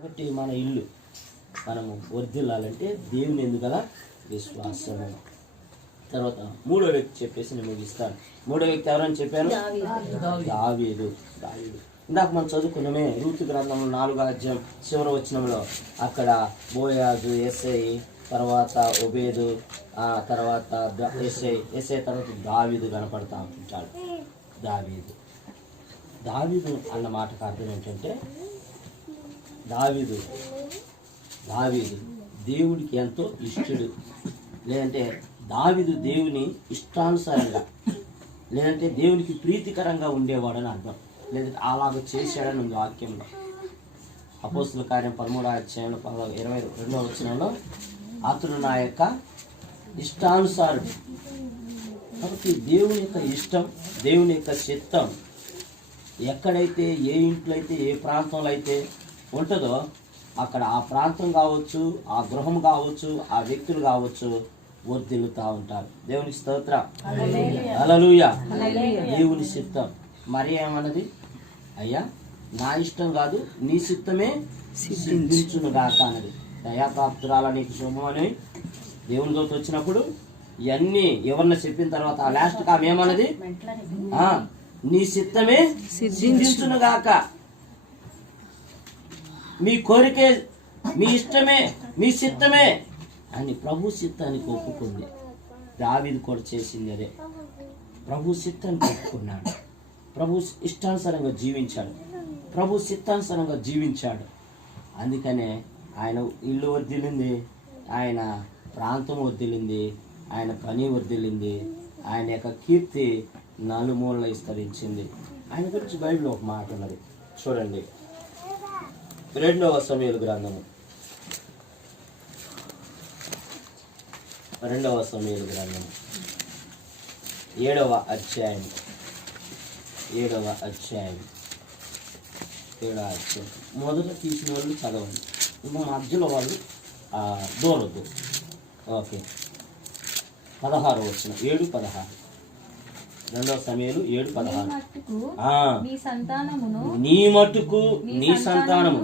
కాబట్టి మన ఇల్లు మనము వర్ధిల్లాలంటే దేవుని ఎందుకల విశ్వాసము. తర్వాత మూడో వ్యక్తి చెప్పేసి నేను ముగిస్తాను. మూడో వ్యక్తి ఎవరని చెప్పాను? దావీదు. ఇందాక మనం చదువుకున్నామే రూతు గ్రంథంలో 4వ అధ్యాయం చివరి వచనంలో అక్కడ బోయాజు, ఎస్ఐ, తర్వాత ఒబేదు, తర్వాత ఎస్ఐ తర్వాత దావీదు కనపడతా ఉంటాడు. దావీదు అన్న మాటకు అర్థం ఏంటంటే దావీదు దేవుడికి ఎంతో ఇష్టడు, లేదంటే దావీదు దేవుని ఇష్టానుసారంగా, లేదంటే దేవునికి ప్రీతికరంగా ఉండేవాడని అర్థం, లేదంటే అలాగ చేశాడని ఉంది వాక్యంలో. అపోస్తుల కార్యం 13వ అధ్యాయంలో 22వ వచనంలో అతడు నా యొక్క ఇష్టానుసారుడు. కాబట్టి దేవుని యొక్క ఇష్టం, దేవుని యొక్క చిత్తం ఎక్కడైతే, ఏ ఇంట్లో అయితే, ఏ ప్రాంతంలో అయితే ఉంటుందో అక్కడ ఆ ప్రాంతం కావచ్చు, ఆ గృహం కావచ్చు, ఆ వ్యక్తులు కావచ్చు వర్ధిల్లుతూ ఉంటారు. దేవునికి స్తోత్రం, హల్లెలూయా. దేవుని చిత్తం. మరి ఏమన్నది? అయ్యా నా ఇష్టం కాదు, నీ చిత్తమే సిద్ధించును గాక అన్నది. దయాప్రాప్తురాల నీకు శుభం అని దేవుని తోటి వచ్చినప్పుడు ఇవన్నీ ఎవరిని చెప్పిన తర్వాత ఆ లాస్ట్ ఆమె ఏమన్నది? నీ చిత్తమే సిద్ధించును గాక, మీ కోరికే, మీ ఇష్టమే, మీ చిత్తమే అని ప్రభు చిత్తానికి ఒప్పుకుంది. దావీదు కూడా చేసింది అదే. ప్రభు చిత్తానికి ఒప్పుకున్నాడు, ప్రభు ఇష్టానుసారంగా జీవించాడు, ప్రభు చిత్తానుసారంగా జీవించాడు. అందుకనే ఆయన ఇల్లు వర్ధిల్లింది, ఆయన ప్రాంతం వర్ధిల్లింది, ఆయన పని వర్ధిల్లింది, ఆయన యొక్క కీర్తి నలుమూలన విస్తరించింది. ఆయన గురించి బైబిల్లో ఒక మాట ఉన్నది, చూడండి. 2వ సమూయేలు గ్రంథము 7వ అధ్యాయం 7వ అధ్యాయం మొదట తీసిన వాళ్ళు చదవండి, మా మధ్యలో వాళ్ళు దూరద్దు. ఓకే, 16 వచ్చిన 7:16. 2వ సమూయేలు 7:16. నీ మట్టుకు నీ సంతానము